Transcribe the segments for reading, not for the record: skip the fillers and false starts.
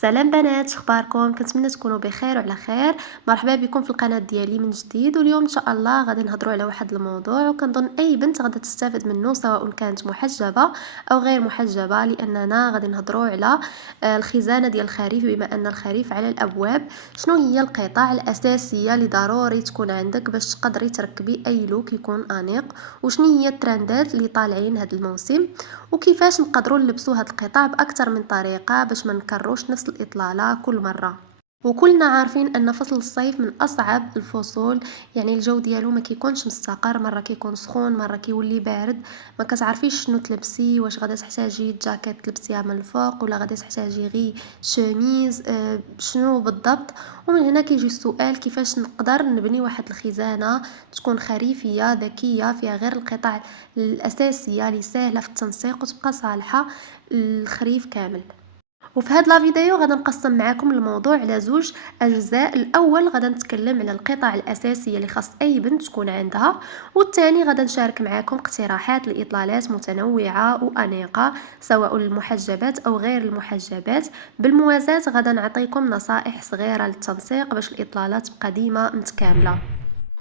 سلام بنات، شخباركم؟ كنتمنى تكونوا بخير وعلى خير. مرحبا بكم في القناه ديالي من جديد، واليوم ان شاء الله غادي نهضروا على واحد الموضوع وكنظن اي بنت غادي تستافد منه سواء كانت محجبه او غير محجبه، لاننا غادي نهضروا على الخزانه ديال الخريف. بما ان الخريف على الابواب، شنو هي القطع الاساسيه اللي ضروري تكون عندك باش تقدري تركبي اي لوك يكون انيق، وشنو هي الترندات اللي طالعين هذا الموسم، وكيفاش نقدروا نلبسوا هاد القطع باكثر من طريقه باش ما نكرروش نفس الاطلاله كل مره. وكلنا عارفين ان فصل الصيف من اصعب الفصول، يعني الجو ديالو ما كيكونش مستقر، مره كيكون سخون مره كيولي بارد، ما كتعرفيش شنو تلبسي، واش غادي تحتاجي جاكيت تلبسيها من الفوق ولا غادي تحتاجي غير شوميز، شنو بالضبط. ومن هنا كيجي السؤال، كيفاش نقدر نبني واحد الخزانه تكون خريفيه ذكيه فيها غير القطع الأساسية اللي سهلة في التنسيق وتبقى صالحة الخريف كامل. وفي هاد لا فيديو غادا نقسم معاكم الموضوع على زوج اجزاء. الاول غادا نتكلم على القطع الاساسيه اللي خاص اي بنت تكون عندها، والثاني غادا نشارك معاكم اقتراحات لاطلالات متنوعه وانيقه سواء المحجبات او غير المحجبات. بالموازاة غادا نعطيكم نصائح صغيره للتنسيق باش الاطلالات تبقى ديما متكامله.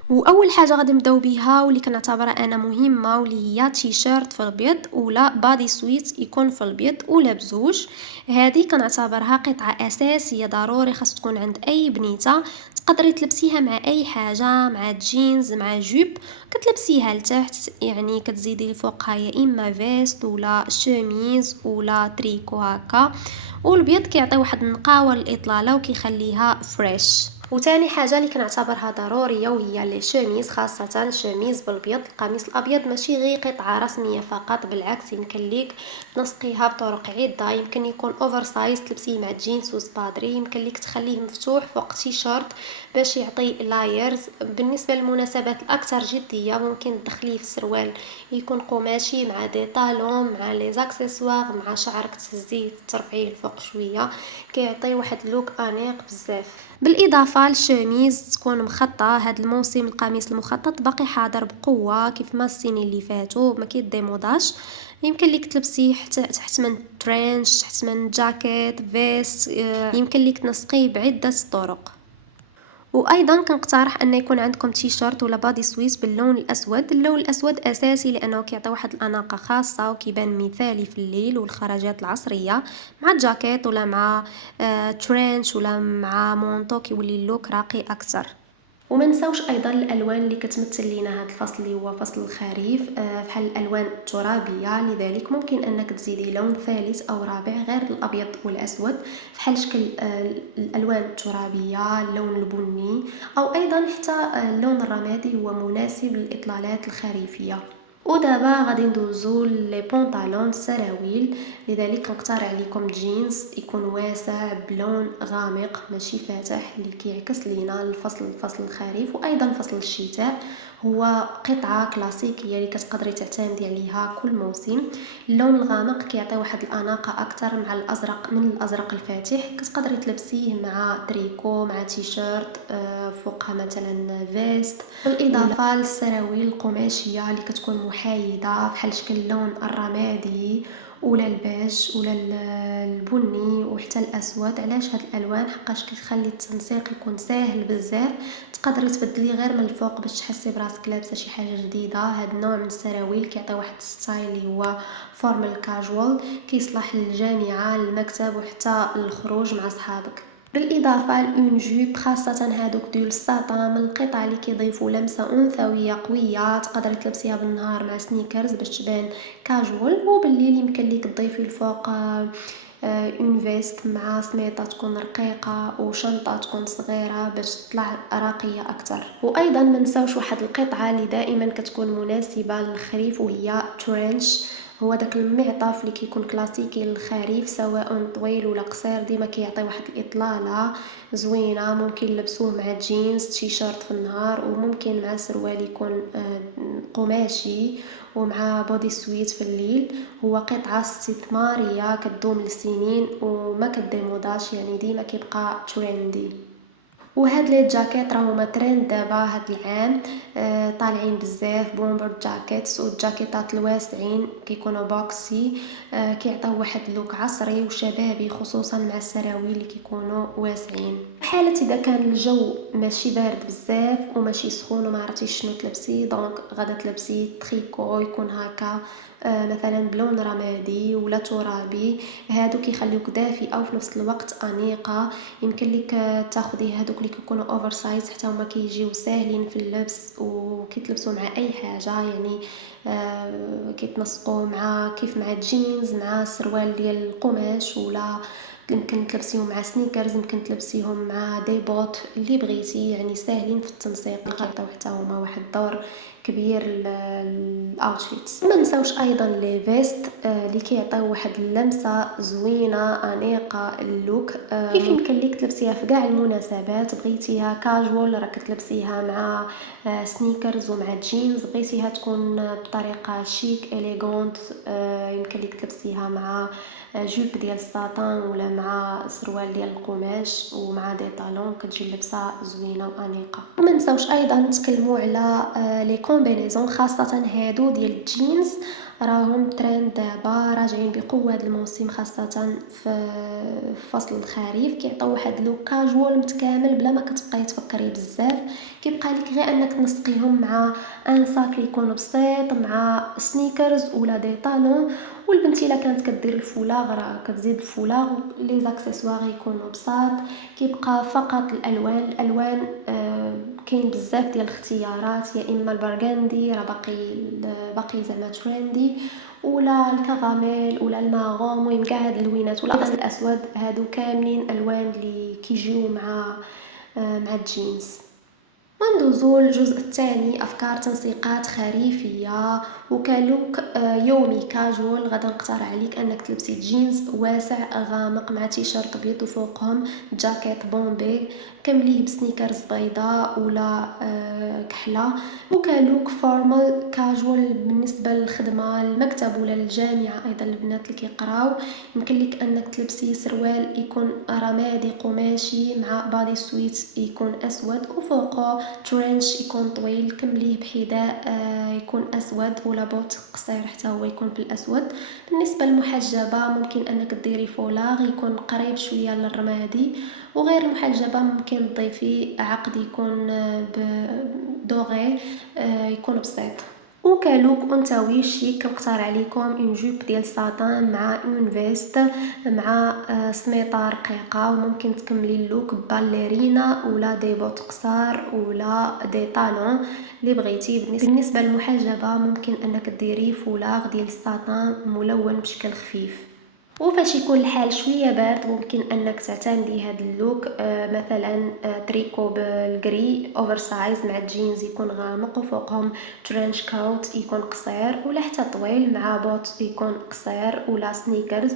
واول حاجه غادي نبداو بها واللي كنعتبرها انا مهمه، واللي هي تيشيرت في الابيض ولا بادي سويت يكون في الابيض ولا بزوج. هذه كنعتبرها قطعه اساسيه ضروري خاص تكون عند اي بنيته. تقدري تلبسيها مع اي حاجه، مع جينز مع جوب، كتلبسيها لتحت، يعني كتزيدي فوقها يا اما فيست ولا شوميز ولا تريكو هكا. والبيض كيعطي واحد النقاوه للاطلاله وكيخليها فريش. وتاني حاجه اللي كنعتبرها ضروريه وهي لي شوميز، خاصه شوميز بالبيض. القميص الابيض ماشي غير قطعه رسميه فقط، بالعكس يمكن ليك تنسقيها بطرق عده. يمكن يكون اوفر سايز تلبسيه مع جينز وسبادري، يمكن ليك تخليه مفتوح فوق تيشيرت باش يعطي لايرز. بالنسبه للمناسبات الاكثر جديه ممكن تدخليه في سروال يكون قماشي مع دي طالون مع لي زاكسيسوار مع شعرك تهزيه ترفعيه لفوق شويه، كيعطي واحد لوك انيق بزاف. بالاضافه للشميز تكون مخططه. هاد الموسم القميص المخطط باقي حاضر بقوه كيف ما السنين اللي فاتوا، ما كيديموداش. يمكن ليك تلبسيه حتى تحت من ترينش، تحت من جاكيت فيست، يمكن ليك تنسقيه بعده طرق. وايضا كنقترح ان يكون عندكم تيشيرت ولا بادي سويس باللون الاسود. اللون الاسود اساسي لانه كيعطي واحد الاناقه خاصه وكيبان مثالي في الليل والخرجات العصريه، مع جاكيت ولا مع ترينش ولا مع مونطو كيولي اللوك راقي اكثر. وما نساوش ايضا الالوان اللي كتمثل لينا هذا الفصل اللي هو فصل الخريف، بحال الالوان الترابيه. لذلك ممكن انك تزيدي لون ثالث او رابع غير الابيض والاسود، بحال شكل الالوان الترابيه، اللون البني، او ايضا حتى اللون الرمادي هو مناسب للاطلالات الخريفيه. ودابا غادي ندوزو لي بونطالون السراويل. لذلك نقترح عليكم جينز يكون واسع بلون غامق ماشي فاتح، اللي كيعكس لينا فصل الخريف وايضا فصل الشتاء. هو قطعه كلاسيكيه اللي كتقدري تعتمدي عليها كل موسم. اللون الغامق كيعطي واحد الاناقه اكثر مع الازرق، من الازرق الفاتح كتقدري تلبسيه مع تريكو مع تيشيرت، فوقها مثلا فيست. بالاضافه للسراويل القماشيه اللي كتكون محايده بحال شكل اللون الرمادي ولا البيج ولا البني وحتى الاسود. علاش هاد الالوان؟ حقاش كيخلي التنسيق يكون ساهل بزاف، تقدري تبدلي غير من الفوق باش تحسي براسك لابسه شي حاجه جديده. هاد النوع من السراويل كيعطي واحد الستايل اللي هو فورمال كاجوال، كيصلح للجامعه للمكتب وحتى للخروج مع صحابك. بالاضافه لأون جوب، خاصه هادوك ديال الساطان، من القطع اللي كيضيفوا لمسه انثويه قويه. تقدري تلبسيها بالنهار مع سنيكرز باش تبان كاجوال، وبالليل يمكن ليك تضيفي الفوق اون فيست مع سميطه تكون رقيقه وشنطه تكون صغيره باش تطلع راقيه اكثر. وايضا ما نساوش واحد القطعه اللي دائما كتكون مناسبه للخريف وهي ترينش. هو داك المعطف اللي كيكون كلاسيكي للخريف سواء طويل ولا قصير، ديما كيعطي واحد الاطلاله زوينه. ممكن نلبسوه مع جينز تيشيرت في النهار، وممكن مع سروال يكون قماشي ومع بودي سويت في الليل. هو قطعه استثماريه كتدوم لسنين وما كديموداش، يعني ديما كيبقى تريندي. وهاد لي جاكيت راهما ترند دابا هاد العام. طالعين بزاف بومبر جاكيتس والجاكيتات الواسعين كيكونوا بوكسي. كيعطيو واحد اللوك عصري وشبابي خصوصا مع السراويل اللي كيكونوا واسعين. حالة اذا كان الجو ماشي بارد بزاف وماشي سخون وما عرفتيش شنو تلبسي، دونك غادا تلبسي تريكو يكون هكا مثلا بلون رمادي ولا ترابي. هادو كيخليوك دافئه او في نفس الوقت انيقه. يمكن لك تاخدي هادوك اللي كيكونوا اوفر سايز حتى هما كيجيو ساهلين في اللبس وكيتلبسوا مع اي حاجه، يعني كيتنسقوا مع كيف مع جينز مع سروال ديال القماش، ولا يمكن تلبسيهم مع سنيكرز، يمكن تلبسيهم مع دي بوت اللي بغيتي، يعني ساهلين في التنسيق. كيعطيو حتى هما واحد الدور كبير الاوتفيت. ما نساوش ايضا لي فيست اللي كيعطيو واحد اللمسه زوينه انيقه اللوك. كيف يمكن ليك تلبسيها في كاع المناسبات، بغيتيها كاجوال راك تلبسيها مع سنيكرز ومع جينز، بغيتيها تكون بطريقه شيك اليغونت يمكن ليك تلبسيها مع جوب ديال الساطان ولا مع سروال ديال القماش ومع دي طالون، كتجي اللبسه زوينه وانيقه. وما نساوش ايضا نتكلموا على لي كومبينيزون، خاصه هادو ديال الجينز راهم ترند دابا راجعين بقوه هذا الموسم، خاصه في فصل الخريف. كيعطيو واحد لوك كاجوال متكامل بلا ما كتبقاي تفكري بزاف. كيبقى لك غير انك تنسقيهم مع ان ساك يكون بسيط مع سنيكرز ولا دي طالون. والبنت الا كانت كدير الفولاغ راه كتزيد الفولاغ، لي زاكسيسوار يكونوا بساط. كيبقى فقط الالوان كاين بزاف ديال الاختيارات، يا اما البرغندي راه باقي زعما تريندي، ولا الكراميل ولا الماغون، المهم كاع هاد اللوينات، ولا الاسود. هادو كاملين الوان اللي كيجيو مع الجينز. وندوزو للجزء الثاني، افكار تنسيقات خريفيه وكلوك يومي كاجوال. غادا نقترح عليك انك تلبسي جينز واسع غامق مع تيشيرت ابيض وفوقهم جاكيت بومبي كمليه بسنيكرز بيضاء ولا كحله. وكلوك فورمال كاجوال بالنسبه للخدمه المكتب ولا للجامعه، ايضا البنات اللي كيقراو يمكن لك انك تلبسي سروال يكون رمادي قماشي مع بادي سويت يكون اسود وفوقه ترنش يكون طويل كمليه بحذاء يكون اسود، ولا بوت قصير حتى هو يكون في الاسود. بالنسبه للمحجبه ممكن انك ديري فولاغ يكون قريب شويه للرمادي، وغير المحجبه ممكن تضيفي عقد يكون بدوغي يكون بسيط. وكلوك انثوي شيك نقترح عليكم اون جوب ديال ساتان مع اون فيست مع سميطه رقيقه، وممكن تكملي اللوك باليرينا ولا دي بوت قصار ولا دي طالون اللي بغيتي. بالنسبه للمحجبه ممكن انك ديري فولاغ ديال الساتان ملون بشكل خفيف. وفاش يكون الحال شويه بارد ممكن انك تعتمدي هذا اللوك مثلا تريكو بالجري اوفر سايز مع جينز يكون غامق وفوقهم ترنش كوت يكون قصير ولا حتى طويل مع بوت يكون قصير ولا سنيكرز.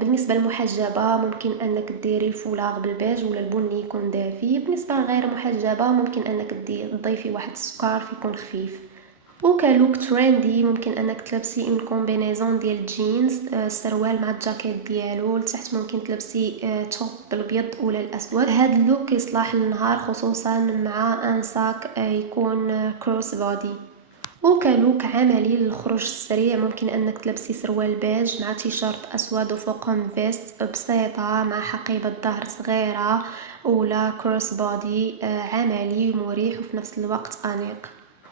بالنسبه للمحجبه ممكن انك ديري الفولاغ بالبيج ولا البني يكون دافي. بالنسبه لغير محجبه ممكن انك تضيفي واحد السكارف يكون خفيف. وكلوك تريندي ممكن انك تلبسي اون كومبينيزون ديال جينز السروال مع الجاكيت ديالو لتحت، ممكن تلبسي توب بالابيض ولا الاسود. هذا اللوك يصلح للنهار خصوصا مع ان ساك يكون كروس بودي. وكلوك عملي للخروج السريع ممكن انك تلبسي سروال بيج مع تيشيرت اسود وفوقهم فيست بسيطه مع حقيبه ظهر صغيره ولا كروس بودي عملي مريح وفي نفس الوقت انيق.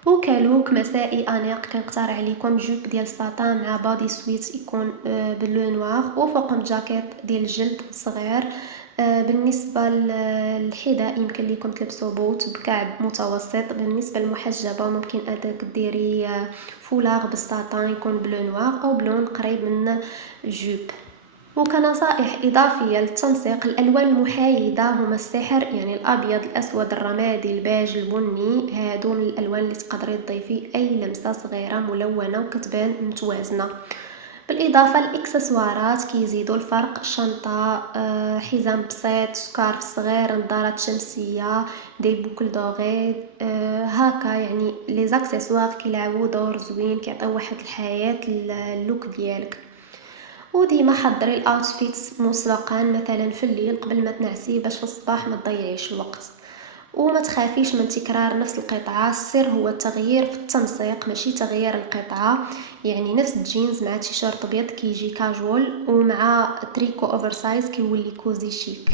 وكلوك مسائي انيق كنقترح عليكم جوب ديال الساتان مع بادي سويت يكون بلو نوار وفوقهم جاكيت ديال الجلد صغير. بالنسبه للحذاء يمكن لكم تلبسوا بوت بكعب متوسط. بالنسبه للمحجبه ممكن انك ديري فولاغ بالساتان يكون بلو نوار او بلون قريب من جوب. وكنصائح إضافية للتنسيق، الألوان المحايدة هما السحر، يعني الأبيض الأسود الرمادي البيج البني، هادو الألوان اللي تقدري تضيفي أي لمسة صغيرة ملونة وكتبان متوازنة. بالإضافة للإكسسوارات كيزيدوا الفرق، شنطة حزام بسيط سكارف صغير نظارات شمسية دي بوكل دوغي هكا، يعني لي زاكسيسوار كيلعبوا دور زوين كيعطيو واحد الحياة للوك ديالك. وديما حضري الاوتفيتس مسبقا مثلا في الليل قبل ما تنعسي باش في الصباح ما تضيعيش الوقت. وما تخافيش من تكرار نفس القطعة، السر هو التغيير في التنسيق ماشي تغيير القطعة. يعني نفس الجينز مع تيشيرت ابيض كيجي كاجوال، ومع تريكو اوفر سايز كيولي كوزي شيك.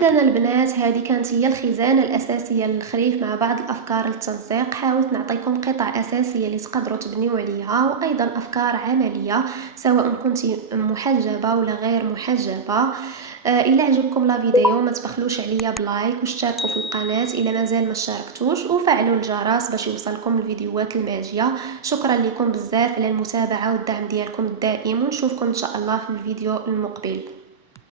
إذن البنات هذه كانت هي الخزانة الأساسية للخريف مع بعض الأفكار للتنسيق. حاولت نعطيكم قطع أساسية اللي تقدروا تبنيو عليها، وأيضا أفكار عملية سواء كنت محجبة ولا غير محجبة. إلا عجبكم لا فيديو ما تبخلوش عليا بلايك واشتركوا في القناة إلا مازال ما اشتركتوش، وفعلوا الجرس باش يوصلكم الفيديوهات الماجية. شكرا لكم بزاف على المتابعة والدعم ديالكم الدائم، ونشوفكم إن شاء الله في الفيديو المقبل.